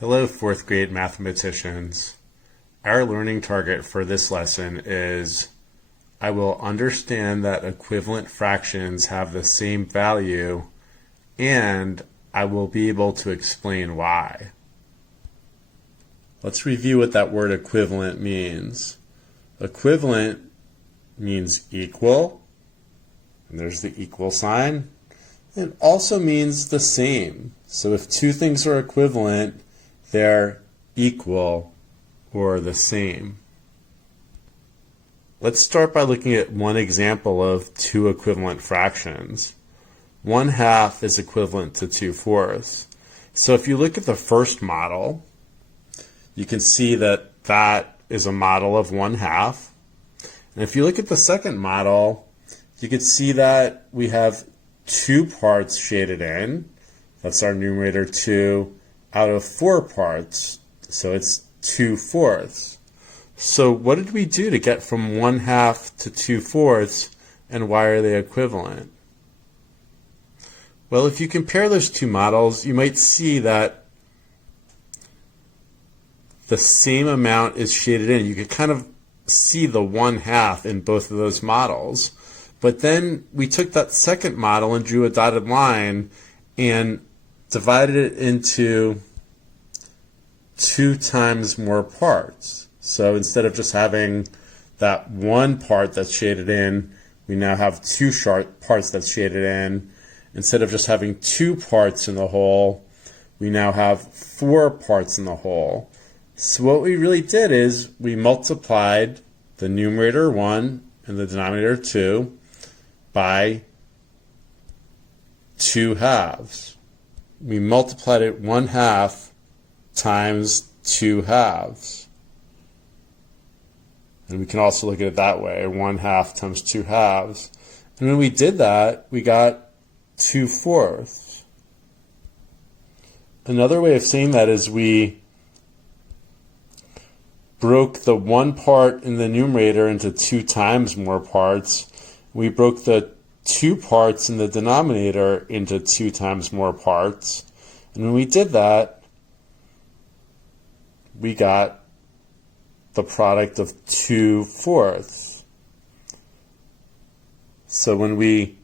Hello, fourth grade mathematicians. Our learning target for this lesson is I will understand that equivalent fractions have the same value and I will be able to explain why. Let's review what that word equivalent means. Equivalent means equal, and there's the equal sign. It also means the same. So if two things are equivalent, they're equal or the same. Let's start by looking at one example of two equivalent fractions. 1/2 is equivalent to 2/4. So if you look at the first model, you can see that that is a model of 1/2. And if you look at the second model, you can see that we have two parts shaded in. That's our numerator 2 out of 4 parts. So it's 2/4. So what did we do to get from 1/2 to 2/4, and why are they equivalent? Well, if you compare those two models, you might see that the same amount is shaded in. You can kind of see the 1/2 in both of those models. But then we took that second model and drew a dotted line and divided it into 2 times more parts. So instead of just having that one part that's shaded in, we now have 2 parts that's shaded in. Instead of just having 2 parts in the whole, we now have 4 parts in the whole. So what we really did is we multiplied the numerator 1 and the denominator 2 by 2 halves. We multiplied it 1/2 times 2 halves. And we can also look at it that way, 1/2 times 2 halves. And when we did that, we got 2/4. Another way of saying that is we broke the one part in the numerator into 2 times more parts. We broke the 2 parts in the denominator into 2 times more parts. And when we did that, we got the product of 2/4. So when we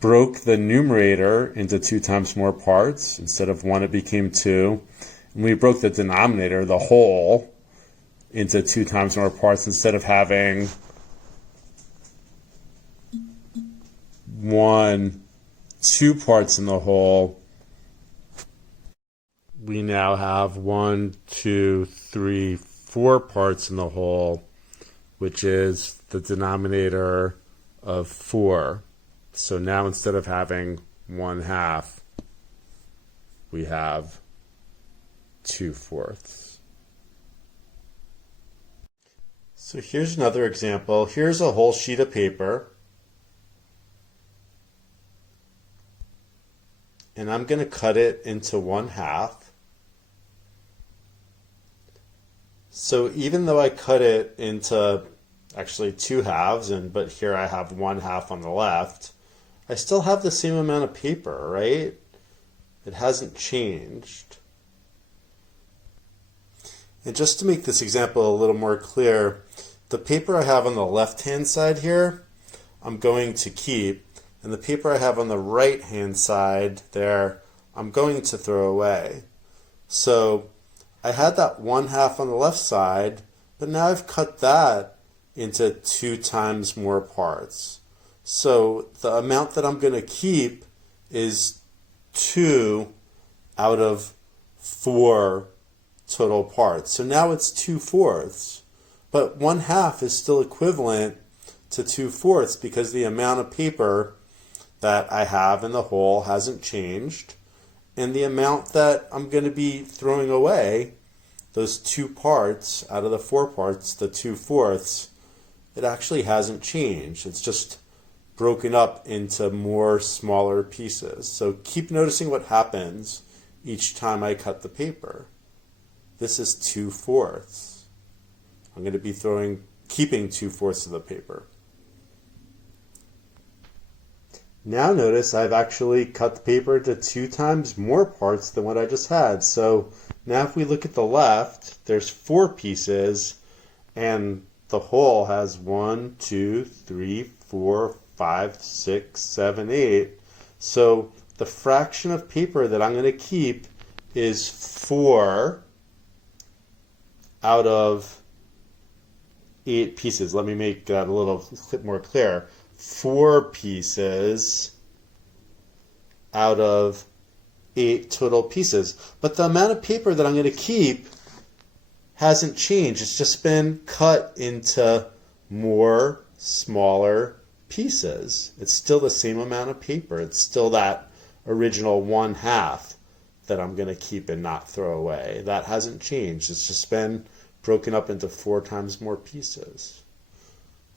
broke the numerator into 2 times more parts, instead of 1 it became 2, and we broke the denominator, the whole, into 2 times more parts, instead of having 2 parts in the whole, we now have 1, 2, 3, 4 parts in the whole, which is the denominator of 4. So now instead of having 1/2, we have 2/4. So here's another example. Here's a whole sheet of paper. And I'm going to cut it into 1/2. So even though I cut it into actually 2 halves, but here I have 1/2 on the left, I still have the same amount of paper, right? It hasn't changed. And just to make this example a little more clear, the paper I have on the left-hand side here, I'm going to keep. And the paper I have on the right-hand side there, I'm going to throw away. So I had that 1/2 on the left side, but now I've cut that into 2 times more parts. So the amount that I'm going to keep is 2 out of 4 total parts. So now it's 2/4. But 1/2 is still equivalent to 2/4 because the amount of paper that I have in the whole hasn't changed, and the amount that I'm going to be throwing away, those 2 parts out of the 4 parts, the 2/4, it actually hasn't changed. It's just broken up into more smaller pieces. So keep noticing what happens each time I cut the paper. This is 2/4. I'm going to be keeping 2/4 of the paper. Now notice I've actually cut the paper into 2 times more parts than what I just had. So now if we look at the left, there's 4 pieces, and the whole has 1, 2, 3, 4, 5, 6, 7, 8. So the fraction of paper that I'm going to keep is 4 out of 8 pieces. Let me make that a little bit more clear. 4 pieces out of 8 total pieces. But the amount of paper that I'm going to keep hasn't changed. It's just been cut into more smaller pieces. It's still the same amount of paper. It's still that original 1/2 that I'm going to keep and not throw away. That hasn't changed. It's just been broken up into 4 times more pieces.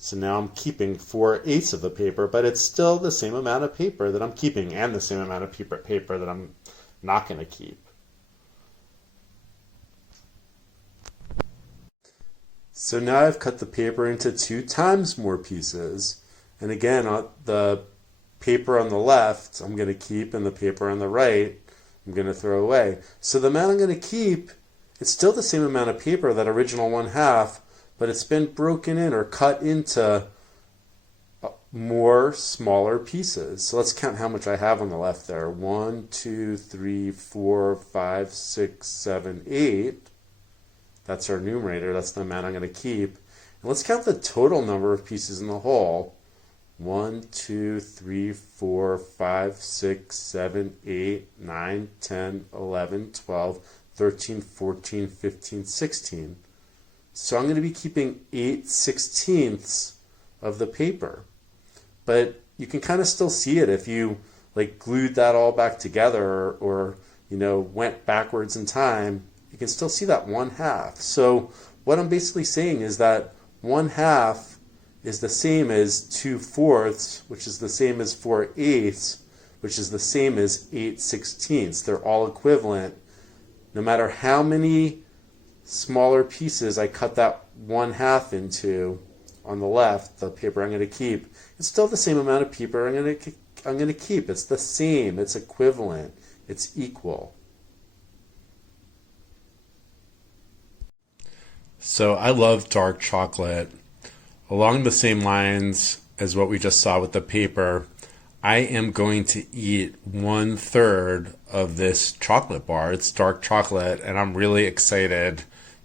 So now I'm keeping 4/8 of the paper, but it's still the same amount of paper that I'm keeping and the same amount of paper that I'm not going to keep. So now I've cut the paper into 2 times more pieces. And again, the paper on the left I'm going to keep, and the paper on the right I'm going to throw away. So the amount I'm going to keep, it's still the same amount of paper, that original 1/2, but it's been broken in or cut into more smaller pieces. So let's count how much I have on the left there. 1, 2, 3, 4, 5, 6, 7, 8. That's our numerator. That's the amount I'm going to keep. And let's count the total number of pieces in the whole. 1, 2, 3, 4, 5, 6, 7, 8, 9, 10, 11, 12, 13, 14, 15, 16. So I'm going to be keeping 8/16 of the paper. But you can kind of still see it if you like glued that all back together, or went backwards in time. You can still see that 1/2. So what I'm basically saying is that 1/2 is the same as 2/4, which is the same as 4/8, which is the same as 8/16. They're all equivalent. No matter how many smaller pieces I cut that 1/2 into on the left, the paper I'm going to keep, it's still the same amount of paper I'm going to keep. It's the same. It's equivalent. It's equal. So I love dark chocolate. Along the same lines as what we just saw with the paper, I am going to eat 1/3 of this chocolate bar. It's dark chocolate, and I'm really excited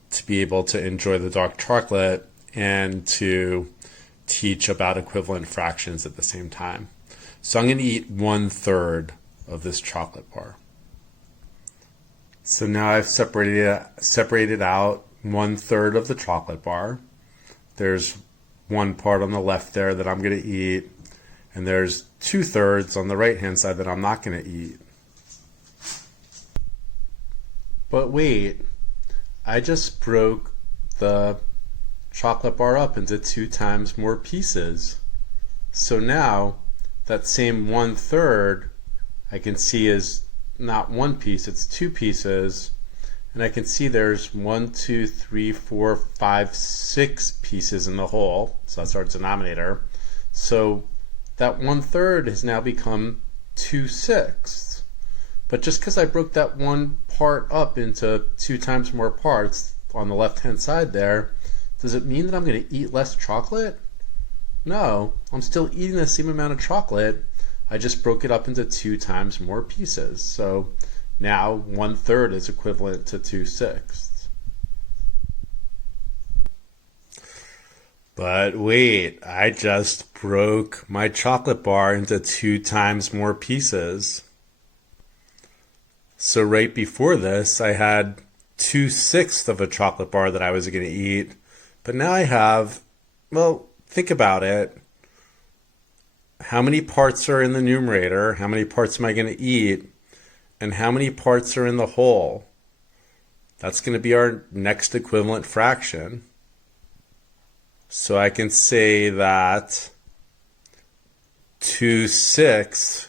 to be able to enjoy the dark chocolate and to teach about equivalent fractions at the same time. So I'm going to eat 1/3 of this chocolate bar. So now I've separated out 1/3 of the chocolate bar. There's one part on the left there that I'm going to eat, and there's 2/3 on the right hand side that I'm not going to eat. But wait, I just broke the chocolate bar up into 2 times more pieces. So now that same 1/3 I can see is not one piece, it's 2 pieces. And I can see there's 1, 2, 3, 4, 5, 6 pieces in the whole. So that's our denominator. So that 1/3 has now become 2/6. But just because I broke that one part up into 2 times more parts on the left-hand side there, does it mean that I'm going to eat less chocolate? No, I'm still eating the same amount of chocolate. I just broke it up into 2 times more pieces. So now 1/3 is equivalent to 2/6. But wait, I just broke my chocolate bar into 2 times more pieces. So right before this, I had 2/6 of a chocolate bar that I was going to eat. But now I have, well, think about it. How many parts are in the numerator? How many parts am I going to eat? And how many parts are in the whole? That's going to be our next equivalent fraction. So I can say that 2/6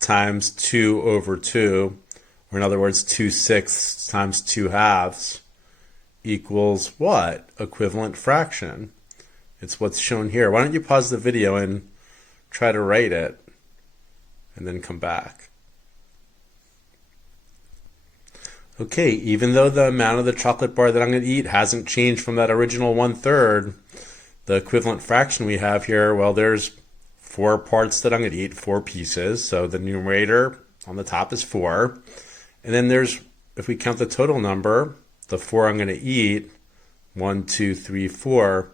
times 2/2, or in other words, 2/6 times 2/2 equals what? Equivalent fraction. It's what's shown here. Why don't you pause the video and try to write it? and then come back. Okay, even though the amount of the chocolate bar that I'm going to eat hasn't changed from that original 1/3, the equivalent fraction we have here, well, there's 4 parts that I'm going to eat, 4 pieces. So the numerator on the top is 4. And then there's, if we count the total number, the 4 I'm going to eat, 1, 2, 3, 4.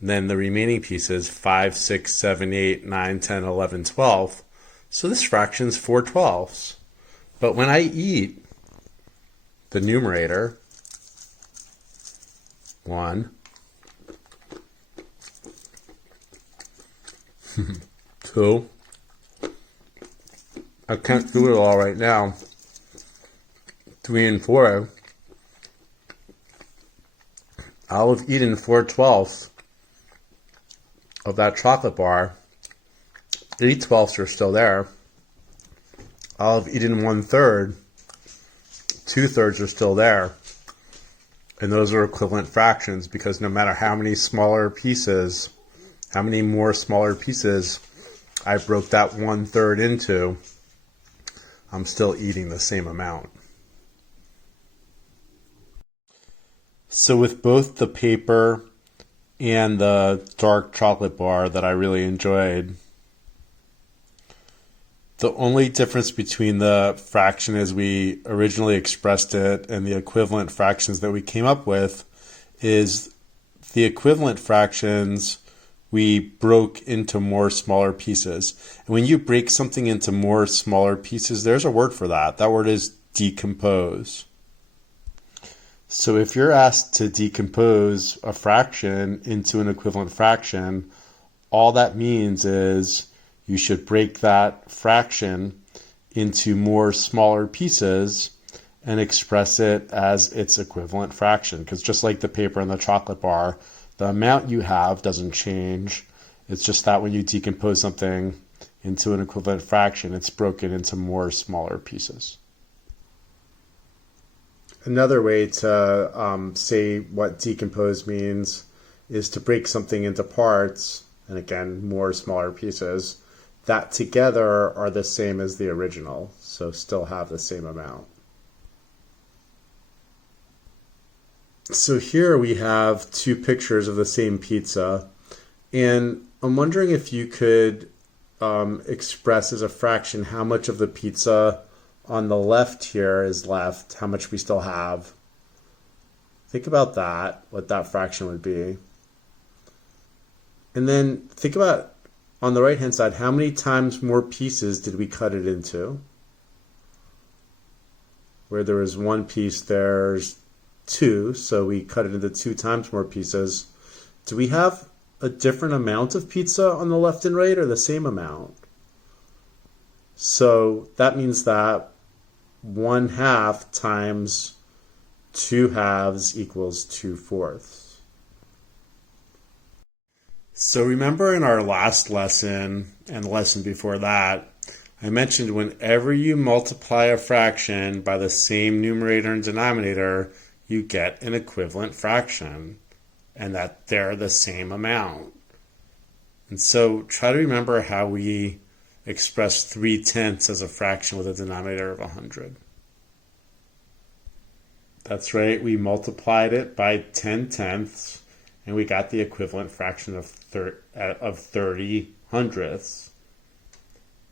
And then the remaining pieces, 5, 6, 7, 8, 9, 10, 11, 12. So this fraction is 4/12. But when I eat the numerator, 1, 2, I can't do it all right now, 3 and 4, I'll have eaten 4/12 of that chocolate bar. 8/12 are still there. I'll have eaten 1/3. 2/3 are still there. And those are equivalent fractions because no matter how many smaller pieces, how many more smaller pieces I broke that 1/3 into, I'm still eating the same amount. So with both the paper and the dark chocolate bar that I really enjoyed, the only difference between the fraction as we originally expressed it and the equivalent fractions that we came up with is the equivalent fractions we broke into more smaller pieces. And when you break something into more smaller pieces, there's a word for that. That word is decompose. So if you're asked to decompose a fraction into an equivalent fraction, all that means is you should break that fraction into more smaller pieces and express it as its equivalent fraction. Because just like the paper and the chocolate bar, the amount you have doesn't change. It's just that when you decompose something into an equivalent fraction, it's broken into more smaller pieces. Another way to say what decompose means is to break something into parts, and again, more smaller pieces, that together are the same as the original, so still have the same amount. So here we have 2 pictures of the same pizza, and I'm wondering if you could express as a fraction how much of the pizza on the left here is left, how much we still have. Think about that, what that fraction would be. And then think about on the right hand side, how many times more pieces did we cut it into? Where there was 1 piece, there's 2, so we cut it into 2 times more pieces. Do we have a different amount of pizza on the left and right or the same amount? So that means that 1/2 times 2/2 equals 2/4. So remember in our last lesson and the lesson before that, I mentioned whenever you multiply a fraction by the same numerator and denominator, you get an equivalent fraction, and that they're the same amount. And so try to remember how we express 3/10 as a fraction with a denominator of 100. That's right, we multiplied it by 10/10, and we got the equivalent fraction of 30 hundredths.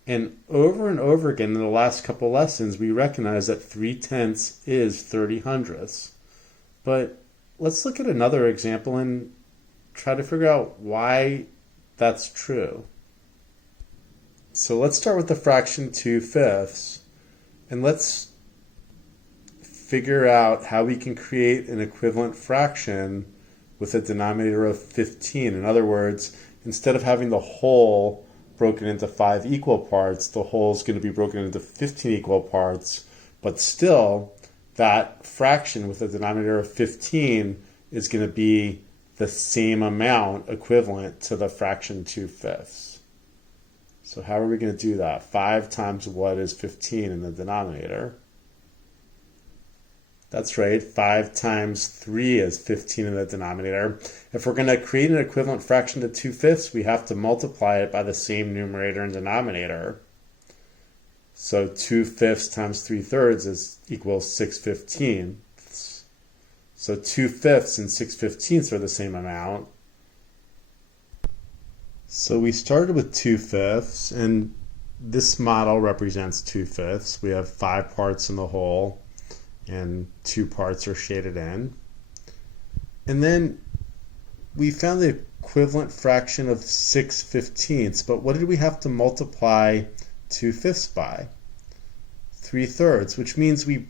And over again in the last couple lessons, we recognize that 3/10 is 30 hundredths. But let's look at another example and try to figure out why that's true. So let's start with the fraction 2/5, and let's figure out how we can create an equivalent fraction with a denominator of 15. In other words, instead of having the whole broken into 5 equal parts, the whole is going to be broken into 15 equal parts, but still that fraction with a denominator of 15 is going to be the same amount equivalent to the fraction 2/5. So how are we going to do that? 5 times what is 15 in the denominator? That's right, 5 times 3 is 15 in the denominator. If we're going to create an equivalent fraction to 2/5, we have to multiply it by the same numerator and denominator. So 2/5 times 3/3 is equals 6/15. So 2/5 and 6/15 are the same amount. So we started with 2/5, and this model represents 2/5. We have 5 parts in the whole, and 2 parts are shaded in. And then we found the equivalent fraction of 6/15, but what did we have to multiply 2/5 by? 3/3, which means we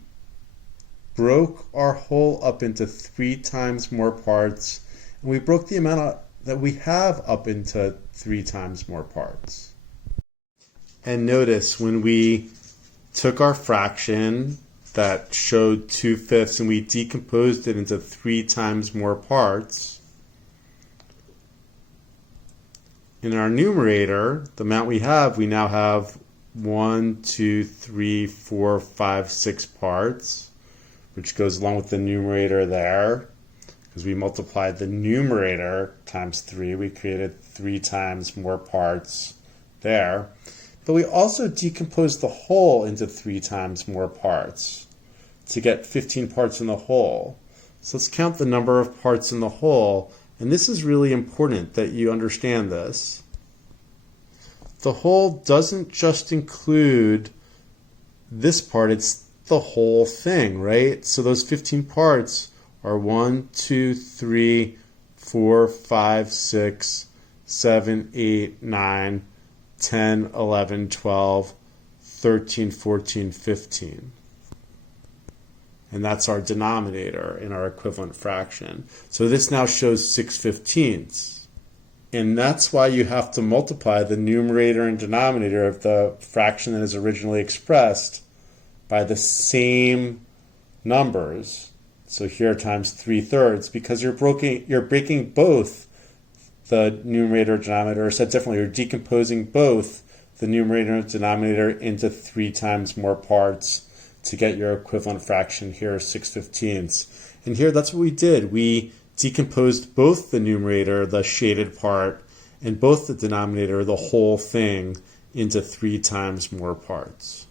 broke our whole up into 3 times more parts, and we broke the amount that we have up into 3 times more parts. And notice when we took our fraction that showed 2/5 and we decomposed it into 3 times more parts, in our numerator, the amount we now have 1, 2, 3, 4, 5, 6 parts, which goes along with the numerator there. Because we multiplied the numerator times 3, we created 3 times more parts there. But we also decomposed the whole into 3 times more parts to get 15 parts in the whole. So let's count the number of parts in the whole. And this is really important that you understand this. The whole doesn't just include this part, it's the whole thing, right? So those 15 parts are 1, 2, 3, 4, 5, 6, 7, 8, 9, 10, 11, 12, 13, 14, 15. And that's our denominator in our equivalent fraction. So this now shows 6/15. And that's why you have to multiply the numerator and denominator of the fraction that is originally expressed by the same numbers. So here times 3/3, because you're breaking both the numerator and denominator, or said differently, you're decomposing both the numerator and denominator into 3 times more parts to get your equivalent fraction here, 6/15. And here that's what we did. We decomposed both the numerator, the shaded part, and both the denominator, the whole thing, into 3 times more parts.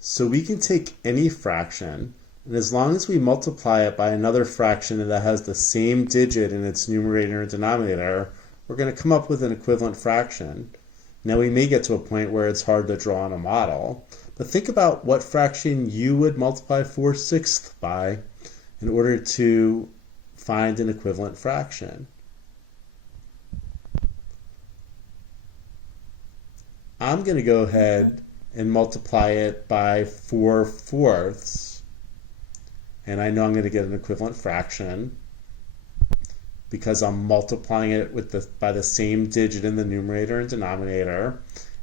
So we can take any fraction, and as long as we multiply it by another fraction that has the same digit in its numerator and denominator, we're going to come up with an equivalent fraction. Now we may get to a point where it's hard to draw on a model, but think about what fraction you would multiply 4/6 by in order to find an equivalent fraction. I'm going to go ahead and multiply it by 4/4, and I know I'm going to get an equivalent fraction because I'm multiplying it by the same digit in the numerator and denominator.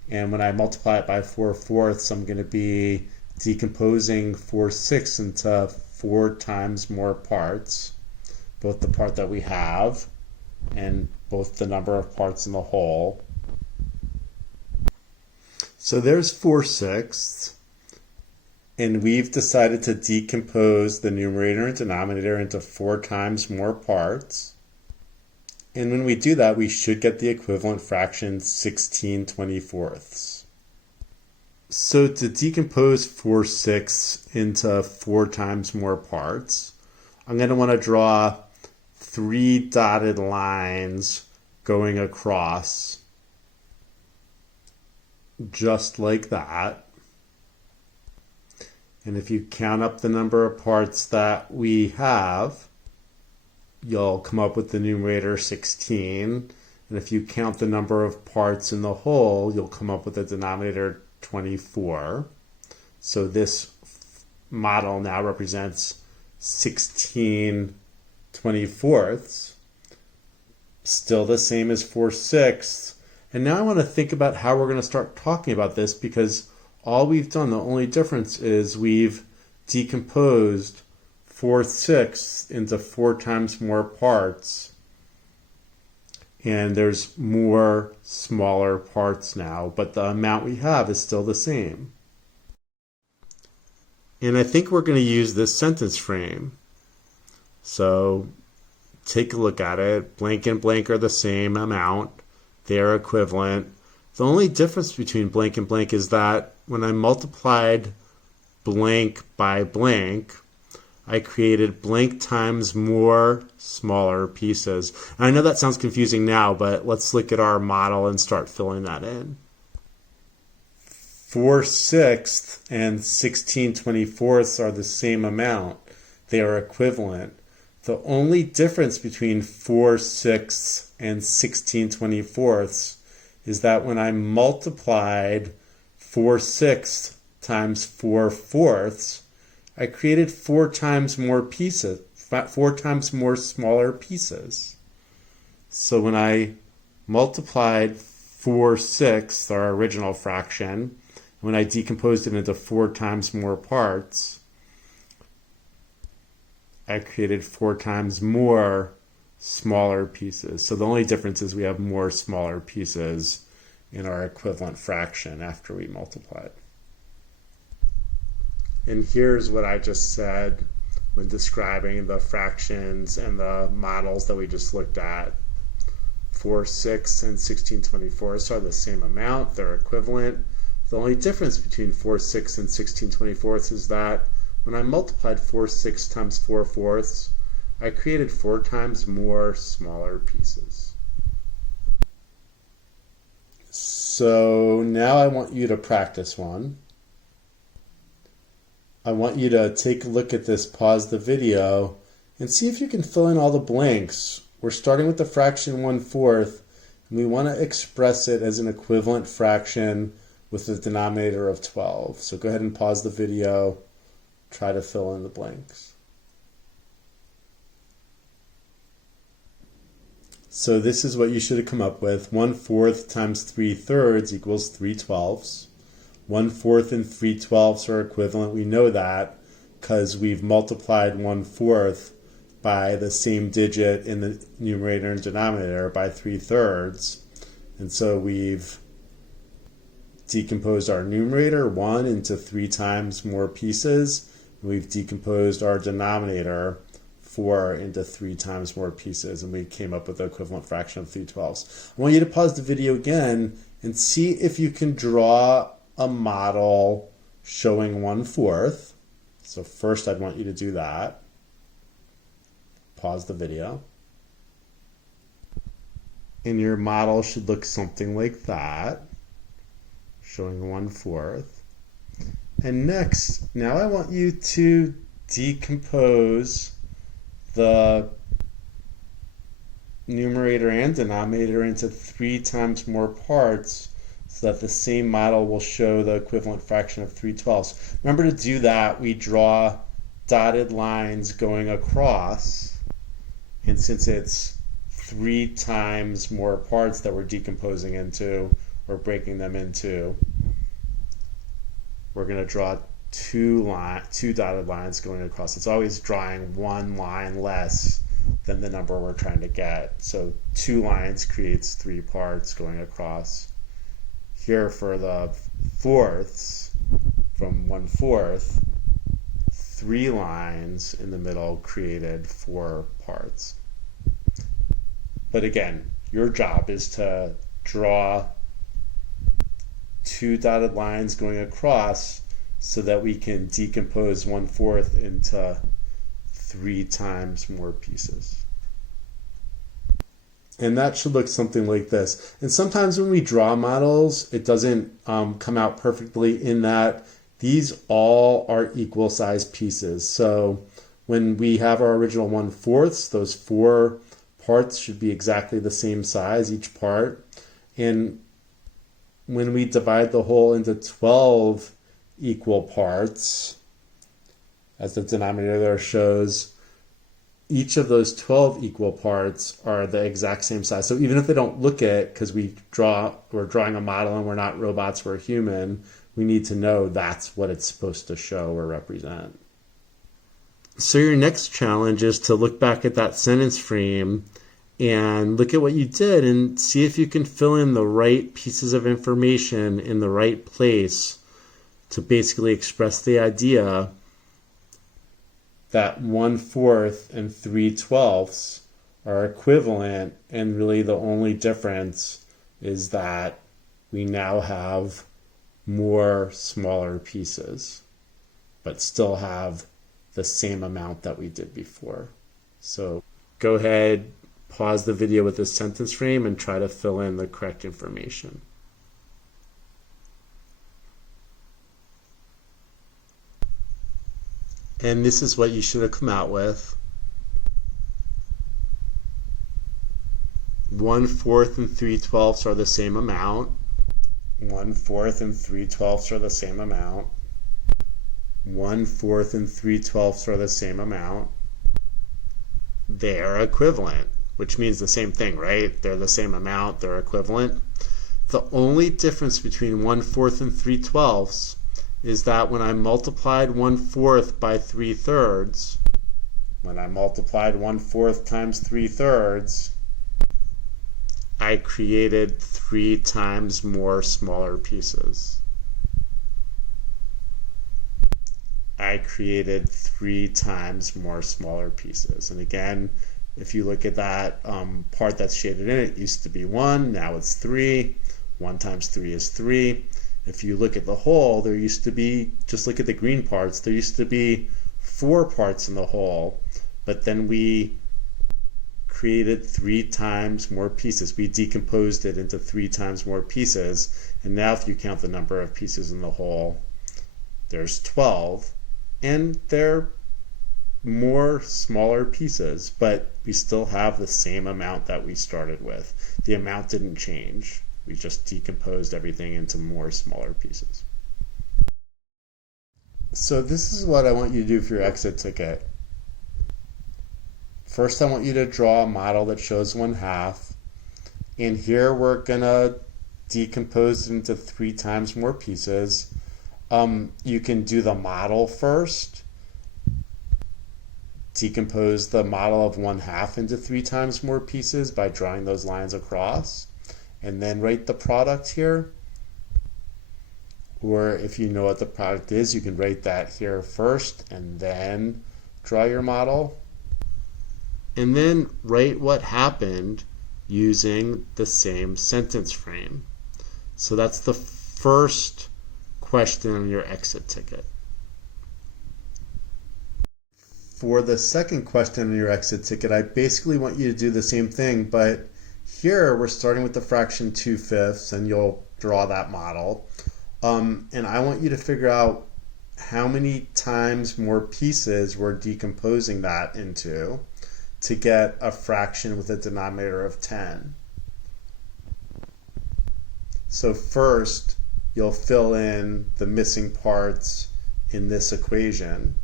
And when I multiply it by 4/4, I'm going to be decomposing 4/6 into 4 times more parts, both the part that we have and both the number of parts in the whole. So there's 4/6, and we've decided to decompose the numerator and denominator into 4 times more parts. And when we do that, we should get the equivalent fraction 16/24. So to decompose 4/6 into 4 times more parts, I'm going to want to draw 3 dotted lines going across, just like that. And if you count up the number of parts that we have, you'll come up with the numerator 16. And if you count the number of parts in the whole, you'll come up with the denominator 24. So this model now represents 16/24, still the same as 4/6. And now I want to think about how we're going to start talking about this, because all we've done, the only difference is we've decomposed 4/6 into 4 times more parts. And there's more smaller parts now, but the amount we have is still the same. And I think we're going to use this sentence frame. So take a look at it. Blank and blank are the same amount. They're equivalent. The only difference between blank and blank is that when I multiplied blank by blank, I created blank times more smaller pieces. And I know that sounds confusing now, but let's look at our model and start filling that in. 4/6 and 16/24 are the same amount. They are equivalent. The only difference between 4/6 and 16/24 is that when I multiplied 4/6 times 4/4, I created 4 times more pieces, 4 times more smaller pieces. So when I multiplied 4/6, our original fraction, when I decomposed it into 4 times more parts, I created 4 times more smaller pieces. So the only difference is we have more smaller pieces in our equivalent fraction after we multiplied. And here's what I just said when describing the fractions and the models that we just looked at. 4/6 and 16/24 are the same amount. They're equivalent. The only difference between 4/6 and 16/24 is that when I multiplied 4/6 times 4/4, I created 4 times more smaller pieces. So now I want you to practice one. I want you to take a look at this, pause the video, and see if you can fill in all the blanks. We're starting with the fraction 1/4, and we want to express it as an equivalent fraction with a denominator of 12. So go ahead and pause the video, try to fill in the blanks. So this is what you should have come up with. 1/4 times 3/3 equals 3/12. 1/4 and 3/12 are equivalent. We know that because we've multiplied 1/4 by the same digit in the numerator and denominator by 3/3. And so we've decomposed our numerator, 1, into 3 times more pieces. And we've decomposed our denominator, 4, into 3 times more pieces. And we came up with the equivalent fraction of 3/12. I want you to pause the video again and see if you can draw a model showing 1/4. So first I'd want you to do that. Pause the video. And your model should look something like that, showing 1/4. And next, now I want you to decompose the numerator and denominator into 3 times more parts so that the same model will show the equivalent fraction of 3/12. Remember, to do that, we draw dotted lines going across, and since it's 3 times more parts that we're decomposing into or breaking them into, we're going to draw two dotted lines going across. It's always drawing one line less than the number we're trying to get. So 2 lines creates 3 parts going across. Here for the fourths, from 1/4, 3 lines in the middle created 4 parts. But again, your job is to draw 2 dotted lines going across so that we can decompose 1/4 into 3 times more pieces. And that should look something like this. And sometimes when we draw models, it doesn't come out perfectly in that these all are equal size pieces. So when we have our original 1/4, those 4 parts should be exactly the same size, each part. And when we divide the whole into 12 equal parts, as the denominator there shows, each of those 12 equal parts are the exact same size. So even if they don't look it, because we're drawing a model and we're not robots, we're human, we need to know that's what it's supposed to show or represent. So your next challenge is to look back at that sentence frame and look at what you did and see if you can fill in the right pieces of information in the right place to basically express the idea that 1/4 and 3/12 are equivalent, and really the only difference is that we now have more smaller pieces, but still have the same amount that we did before. So go ahead, pause the video with this sentence frame and try to fill in the correct information. And this is what you should have come out with. 1/4 and 3/12 are the same amount. 1/4 and 3/12 are the same amount. 1/4 and 3/12 are the same amount. They are equivalent, which means the same thing, right? They're the same amount, they're equivalent. The only difference between 1/4 and 3/12 is that when I multiplied 1/4 by 3/3, when I multiplied 1/4 times 3/3, I created 3 times more smaller pieces. I created 3 times more smaller pieces. And again, if you look at that part that's shaded in, it used to be 1, now it's 3. 1 times 3 is 3. If you look at the whole, there used to be, just look at the green parts, there used to be 4 parts in the whole, but then we created 3 times more pieces. We decomposed it into 3 times more pieces, and now if you count the number of pieces in the whole, there's 12, and they're more smaller pieces, but we still have the same amount that we started with. The amount didn't change. We just decomposed everything into more smaller pieces. So this is what I want you to do for your exit ticket. First, I want you to draw a model that shows 1/2. And here we're gonna decompose it into 3 times more pieces. You can do the model first. Decompose the model of 1/2 into 3 times more pieces by drawing those lines across. And then write the product here. Or if you know what the product is, you can write that here first and then draw your model. And then write what happened using the same sentence frame. So that's the first question on your exit ticket. For the second question on your exit ticket, I basically want you to do the same thing, but here we're starting with the fraction 2/5, and you'll draw that model. And I want you to figure out how many times more pieces we're decomposing that into to get a fraction with a denominator of 10. So first, you'll fill in the missing parts in this equation.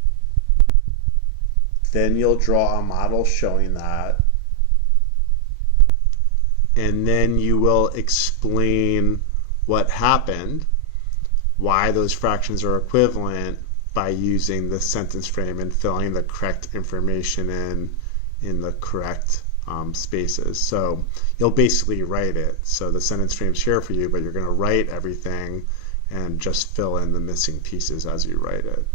Then you'll draw a model showing that. And then you will explain what happened, why those fractions are equivalent, by using the sentence frame and filling the correct information in the correct spaces. So you'll basically write it. So the sentence frame's here for you, but you're going to write everything and just fill in the missing pieces as you write it.